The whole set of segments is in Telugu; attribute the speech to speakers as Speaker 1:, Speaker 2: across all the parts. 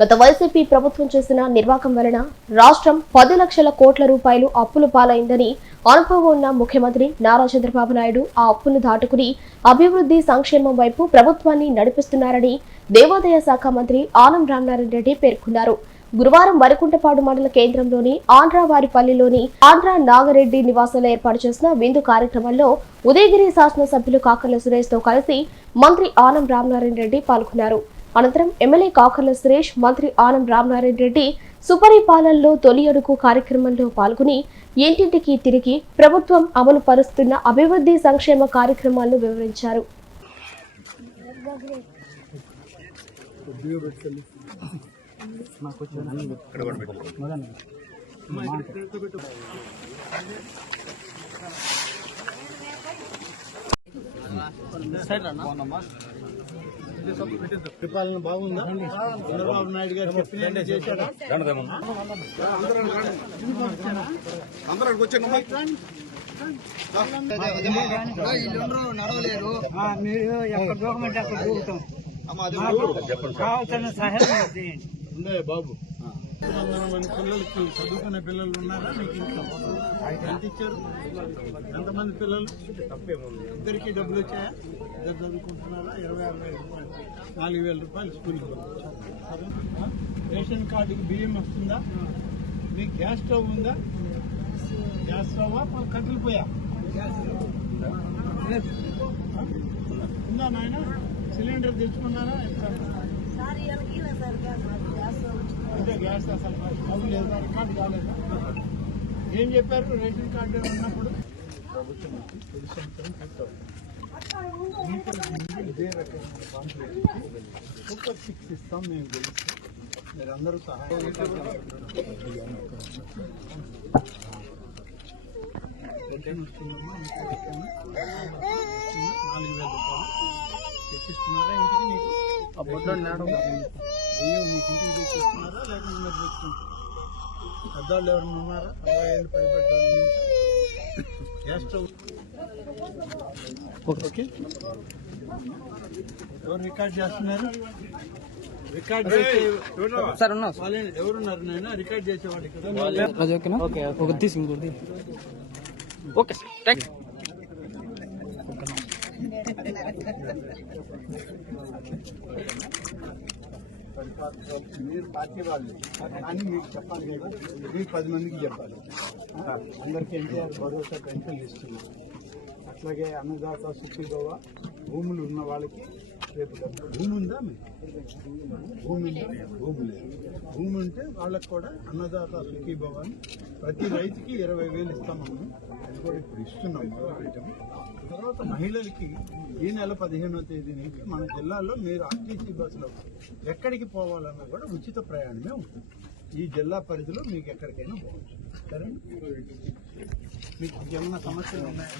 Speaker 1: గత వైసీపీ ప్రభుత్వం చేసిన నిర్వాహకం వలన రాష్ట్రం పది లక్షల కోట్ల రూపాయలు అప్పుల పాలైందని అనుభవం ఉన్న ముఖ్యమంత్రి నారా చంద్రబాబు నాయుడు ఆ అప్పును దాటుకుని అభివృద్ధి సంక్షేమం వైపు ప్రభుత్వాన్ని నడిపిస్తున్నారని దేవాదాయ శాఖ మంత్రి ఆనం రామనారాయణ రెడ్డి పేర్కొన్నారు. గురువారం వరికుంటపాడు మండల కేంద్రంలోని ఆంధ్రావారిపల్లిలోని ఆంధ్ర నాగరెడ్డి నివాసంలో ఏర్పాటు చేసిన విందు కార్యక్రమంలో ఉదయగిరి శాసనసభ్యులు కాకర్ల సురేష్తో కలిసి మంత్రి ఆనం రామనారాయణ రెడ్డి పాల్గొన్నారు. అనంతరం ఎమ్మెల్యే కాకర్ల సురేష్ మంత్రి ఆనం రామనారాయణ రెడ్డి సుపరిపాలనలో తొలి అడుగు కార్యక్రమంలో పాల్గొని ఇంటింటికి తిరిగి ప్రభుత్వం అమలు పరుస్తున్న అభివృద్ధి సంక్షేమ కార్యక్రమాలను వివరించారు.
Speaker 2: పరిపాలన బాగుందా? చంద్రబాబు నాయుడు గారు చెప్పిన చేశారా?
Speaker 3: మీరు ఎక్కడ దూకమంటే అక్కడ దూకుతాం కావాల్సిన సహాయం మీరు చేయండి.
Speaker 2: ఉండే బాబు. వందల మంది పిల్లలకి చదువుకునే పిల్లలు ఉన్నారా? మీకు ఇంట్లో ఎంత ఇచ్చారు? ఎంతమంది పిల్లలు? ఇద్దరికి డబ్బులు వచ్చాయా? ఇద్దరు చదువుకుంటున్నారా? ఇరవై అరవై రూపాయలు. నాలుగు వేల రూపాయలు స్కూల్కి రేషన్ కార్డుకి బియ్యం వస్తుందా? మీకు గ్యాస్ స్టవ్ ఉందా? గ్యాస్ స్టవ్ కట్టెలు పోయా? ఉందా నాయన? సిలిండర్ తెచ్చుకున్నారా? ఎంత? గ్యాస్ అసలు డబ్బు లేదా రికార్డు కాలేదా ఏం చెప్పారు రేషన్ కార్డు ఉన్నప్పుడు ప్రభుత్వం నుంచి తొలి సంవత్సరం పూర్తవుతుంది మీకన్నా ముందు ఇదే రకమైన కాంప్లైంట్ సూపర్ సిక్స్ ఇస్తాం మేము గెలిస్తాం మీరందరూ సహాయం పెన్షన్ వస్తుందమ్మా ఇంకో పెన్షన్ నాలుగు వేల రూపాయలు తెచ్చిస్తున్నారా ఇంటికి నీకు బియ్యం మీకు ఇంటికి తెచ్చిస్తున్నారా లేకపోతే మీరు తెచ్చుకుంటారా పెద్దవాళ్ళు ఎవరైనా ఉన్నారా అరవై ఏళ్ళు పైబడ్డ గ్యాస్ స్టవ్ ఓకే ఎవరు రికార్డ్ చేస్తున్నారు రికార్డ్ చేసే
Speaker 3: సార్ ఉన్నా
Speaker 2: వాళ్ళే ఎవరున్నారు నేను రికార్డ్ చేసేవాడు ఇక్కడ
Speaker 3: అది ఓకేనా ఓకే ఒక తీసి ఇంకోటి ఓకే థ్యాంక్
Speaker 2: మీరు పార్టీ వాళ్ళు కానీ మీకు చెప్పాలి కదా మీరు పది మందికి చెప్పాలి అందరికీ ఎన్టీఆర్ భరోసా పెన్షన్లు ఇస్తున్నారు అట్లాగే అన్నదాత సుఖీభవ భూములు ఉన్న వాళ్ళకి భూమి ఉందా భూమి భూమి లేదు. భూమి ఉంటే వాళ్ళకి కూడా అన్నదాత సుఖీభవ అని ప్రతి రైతుకి ఇరవై వేలు ఇస్తామన్నాం అది కూడా ఇప్పుడు ఇస్తున్నాం ఐటమ్ తర్వాత మహిళలకి ఈ నెల పదిహేనో తేదీ నుంచి మన జిల్లాలో మీరు ఆర్టీసీ బస్సులో ఎక్కడికి పోవాలన్నా కూడా ఉచిత ప్రయాణమే ఉంటుంది. ఈ జిల్లా పరిధిలో మీకు ఎక్కడికైనా పోవచ్చు. సరే? మీకు ఏమన్నా సమస్యలు ఉన్నాయా?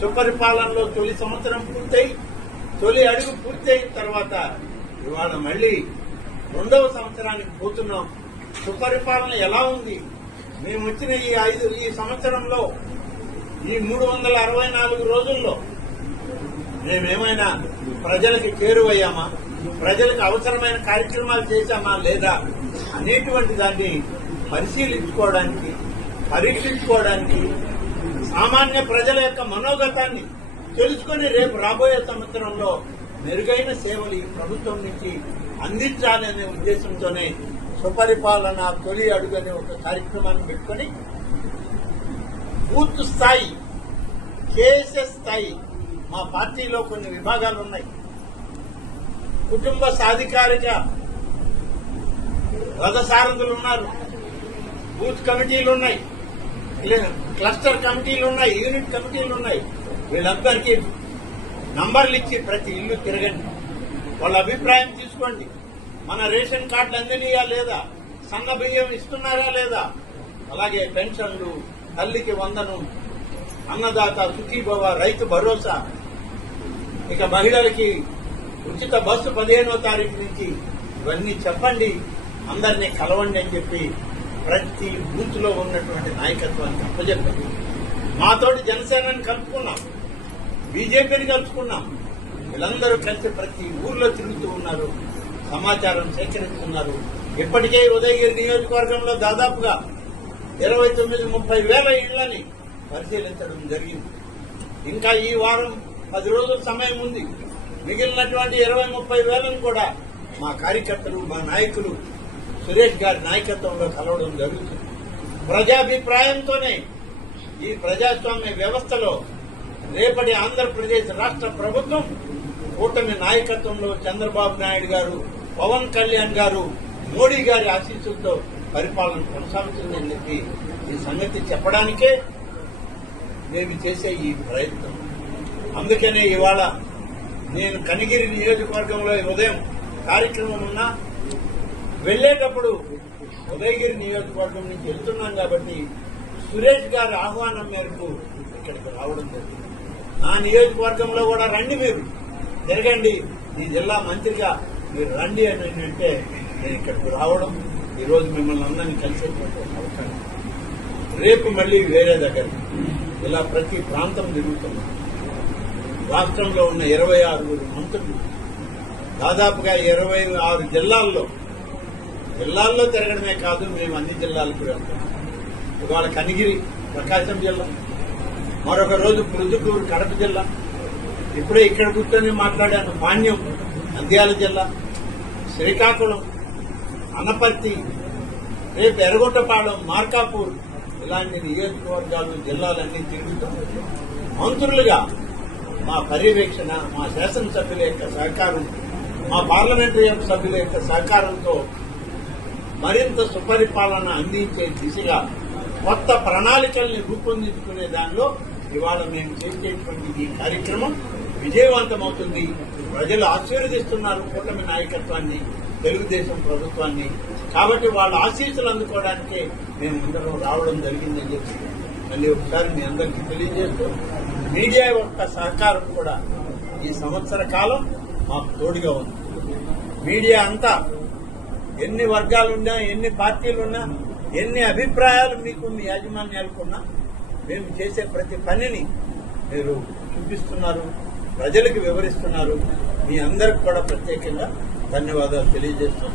Speaker 2: సుపరిపాలనలో తొలి సంవత్సరం పూర్తయి తొలి అడుగు పూర్తయిన తర్వాత ఇవాళ మళ్ళీ రెండవ సంవత్సరానికి పోతున్నాం. సుపరిపాలన ఎలా ఉంది? మేము వచ్చిన ఈ ఐదు ఈ సంవత్సరంలో ఈ మూడు వందల అరవై నాలుగు రోజుల్లో మేమేమైనా ప్రజలకి చేరువయ్యామా? ప్రజలకు అవసరమైన కార్యక్రమాలు చేశామా లేదా అనేటువంటి దాన్ని పరిశీలించుకోవడానికి పరీక్షించుకోవడానికి సామాన్య ప్రజల యొక్క మనోగతాన్ని తెలుసుకొని రేపు రాబోయే సంవత్సరంలో మెరుగైన సేవలు ఈ ప్రభుత్వం నుంచి అందించాలనే ఉద్దేశంతోనే సుపరిపాలన తొలి అడుగు అనే ఒక కార్యక్రమాన్ని పెట్టుకొని బూత్ స్థాయి కేసెస్ స్థాయి మా పార్టీలో కొన్ని విభాగాలు ఉన్నాయి. కుటుంబ సాధికారిక రథసారథులు ఉన్నారు. బూత్ కమిటీలు ఉన్నాయి. క్లస్టర్ కమిటీలు ఉన్నాయి యూనిట్ కమిటీలు ఉన్నాయి. వీళ్ళందరికీ నంబర్లు ఇచ్చి ప్రతి ఇల్లు తిరగండి. వాళ్ళ అభిప్రాయం తీసుకోండి. మన రేషన్ కార్డులు అందనియా లేదా? సన్న బియ్యం ఇస్తున్నారా లేదా? అలాగే పెన్షన్లు తల్లికి వందను అన్నదాత సుఖీభవ రైతు భరోసా. ఇక మహిళలకి ఉచిత బస్సు పదిహేనో తారీఖు నుంచి ఇవన్నీ చెప్పండి అందరినీ కలవండి అని చెప్పి ప్రతి బూత్లో ఉన్నటువంటి నాయకత్వాన్ని అప్పచెప్పారు మాతోటి జనసేనని కలుపుకున్నాం బీజేపీని కలుపుకున్నాం. వీళ్ళందరూ కలిసి ప్రతి ఊర్లో తిరుగుతూ ఉన్నారు సమాచారం సేకరిస్తున్నారు. ఇప్పటికే ఉదయగిరి నియోజకవర్గంలో దాదాపుగా ఇరవై తొమ్మిది ముప్పై వేల ఇళ్ళని పరిశీలించడం జరిగింది. ఇంకా ఈ వారం పది రోజుల సమయం ఉంది. మిగిలినటువంటి ఇరవై ముప్పై వేలను కూడా మా కార్యకర్తలు మా నాయకులు సురేష్ గారి నాయకత్వంలో కలవడం జరుగుతుంది. ప్రజాభిప్రాయంతోనే ఈ ప్రజాస్వామ్య వ్యవస్థలో రేపటి ఆంధ్రప్రదేశ్ రాష్ట్ర ప్రభుత్వం కూటమి నాయకత్వంలో చంద్రబాబు నాయుడు గారు పవన్ కళ్యాణ్ గారు మోడీ గారి ఆశీస్సులతో పరిపాలన కొనసాగుతుందని చెప్పి ఈ సంగతి చెప్పడానికే మేము చేసే ఈ ప్రయత్నం. అందుకనే ఇవాళ నేను కనిగిరి నియోజకవర్గంలో ఉదయం కార్యక్రమం ఉన్నా వెళ్ళేటప్పుడు ఉదయగిరి నియోజకవర్గం నుంచి వెళ్తున్నాం కాబట్టి సురేష్ గారి ఆహ్వానం మేరకు ఇక్కడికి రావడం జరిగింది. ఆ నియోజకవర్గంలో కూడా రండి మీరు. తిరగండి. ఈ జిల్లా మంత్రిగా మీరు రండి అని అంటే నేను ఇక్కడికి రావడం ఈరోజు మిమ్మల్ని అందరినీ కలిసేటువంటి అవకాశం. రేపు మళ్ళీ వేరే దగ్గర ఇలా ప్రతి ప్రాంతం తిరుగుతున్నాను రాష్ట్రంలో ఉన్న ఇరవై ఆరుగురు మంత్రులు దాదాపుగా ఇరవై ఆరు జిల్లాల్లో జిల్లాల్లో తిరగడమే కాదు మేము అన్ని జిల్లాలకు వెళ్తాం. ఇవాళ కనిగిరి ప్రకాశం జిల్లా మరొక రోజు ప్రొద్దుటూరు కడప జిల్లా ఇప్పుడే ఇక్కడ కూర్చొని మాట్లాడాను మాన్యం నంద్యాల జిల్లా శ్రీకాకుళం అనపర్తి రేపు ఎర్రగొట్టపాలెం మార్కాపూర్ ఇలాంటి నియోజకవర్గాలు జిల్లాలన్నీ తిరుగుతూ. మంత్రులుగా మా పర్యవేక్షణ మా శాసనసభ్యుల యొక్క సహకారం మా పార్లమెంటరీ సభ్యుల యొక్క సహకారంతో మరింత సుపరిపాలన అందించే దిశగా కొత్త ప్రణాళికల్ని రూపొందించుకునే దానిలో ఇవాళ మేము చేసేటువంటి ఈ కార్యక్రమం. విజయవంతమవుతుంది. ప్రజలు ఆశీర్వదిస్తున్నారు కూటమి నాయకత్వాన్ని తెలుగుదేశం ప్రభుత్వాన్ని. కాబట్టి వాళ్ళ ఆశీస్సులు అందుకోవడానికే మేము అందరం రావడం జరిగిందని చెప్పి మళ్ళీ ఒకసారి మీ అందరికీ తెలియజేస్తూ మీడియా యొక్క సహకారం కూడా ఈ సంవత్సర కాలం మాకు తోడుగా ఉంది. మీడియా అంతా ఎన్ని వర్గాలున్నా ఎన్ని పార్టీలున్నా ఎన్ని అభిప్రాయాలు మీకు మీ యాజమాన్యాలకున్నా మేము చేసే ప్రతి పనిని మీరు చూపిస్తున్నారు ప్రజలకు వివరిస్తున్నారు. మీ అందరికి కూడా ప్రత్యేకంగా ధన్యవాదాలు తెలియజేస్తున్నాం.